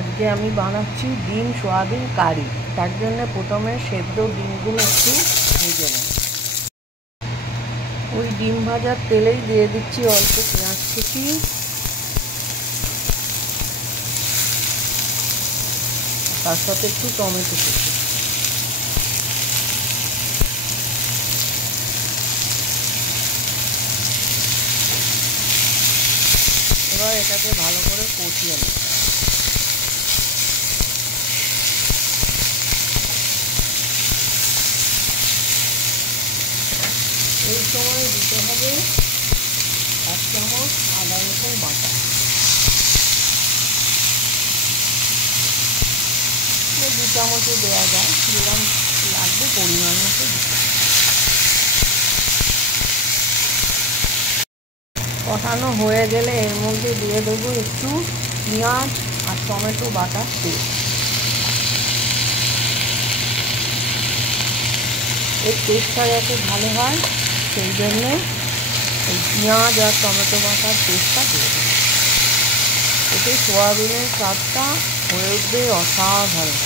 আজকে আমি বানাচ্ছি ডিম সয়াবিন কারি। তার জন্য প্রথমে সেদ্ধ ডিমগুলো একটু ভেজে নেব। ওই ডিম ভাজার তেলেই দিয়ে দিচ্ছি অল্প পেঁয়াজ কুচি, তার সাথে একটু টমেটো কুচি। এবার এটাকে ভালো করে কষিয়ে নেব। এই সময় দিতে হবে 1 চামচ আদা রসুন বাটা, 2 চামচও দেওয়া যায়, যেরকম লাগবে পরিমাণ মতো। কষানো হয়ে গেলে এর মধ্যে দিয়ে দেবো একটু পেঁয়াজ আর টমেটো বাটার পেস্ট। এর টেস্টটা যাতে ভালো হয় সেই জন্যে এই পেঁয়াজ আর টমেটো বাটার পেস্টটা দিয়ে দেবো। এতে সোয়াবিনের স্বাদটা হয়ে উঠবে অসাধারণ।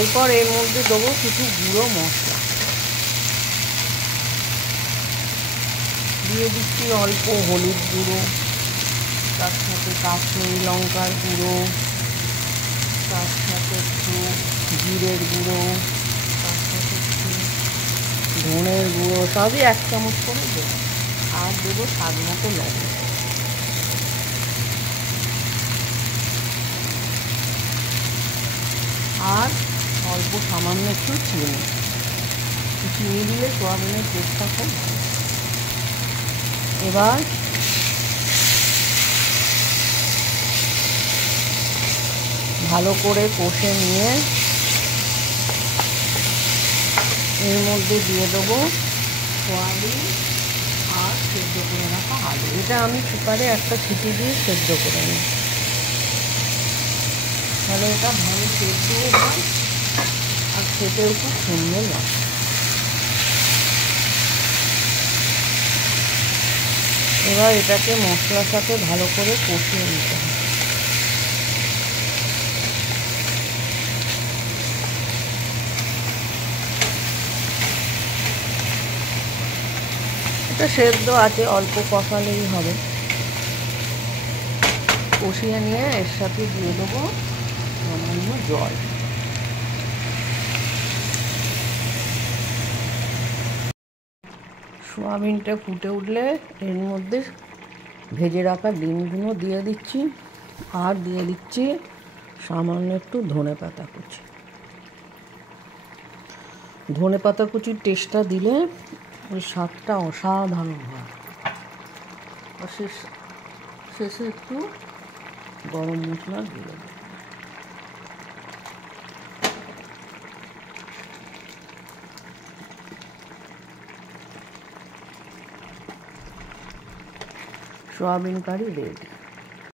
এরপর এর মধ্যে দেবো কিছু গুঁড়ো মশলা, দিয়ে দিচ্ছি অল্প হলুদ গুঁড়ো, তার সাথে কাশ্মীরি লঙ্কার গুঁড়ো, তার সাথে একটু জিরের গুঁড়ো, তার সাথে একটু ধনের গুঁড়ো, সবই 1 চামচ করে দেবো। আর দেবো স্বাদ মতো লবণ। আর অল্প সামান্য একটু চিনি দিলে সোয়াবিনের টেস্টটা খুব ভালো। এবার ভালো করে কষে নিয়ে এর মধ্যে দিয়ে দেবো সোয়াবিন আর সেদ্ধ করে রাখা আলু। এটা আমি কুকারে একটা সিটি দিয়ে সেদ্ধ করে নিই, তাহলে এটা ভালো সেদ্ধও হয় আর খেতেও খুব সুন্দর লাগে। এবার এটাকে মশলার সাথে ভালো করে কষিয়ে নিতে হবে। এটা সেদ্ধ আছে, অল্প কষালেই হবে। কষিয়ে নিয়ে এর সাথে দিয়ে দেবো সামান্য জল। সোয়াবিনটা ফুটে উঠলে এর মধ্যে ভেজে রাখা ডিমগুলো দিয়ে দিচ্ছি, আর দিয়ে দিচ্ছি সামান্য একটু ধনেপাতা কুচি। ধনেপাতা কুচির টেস্টটা দিলে ওই স্বাদটা অসাধারণ হয়। আর শেষে একটু গরম মশলা দিয়ে দেবো। Soybean curry ready.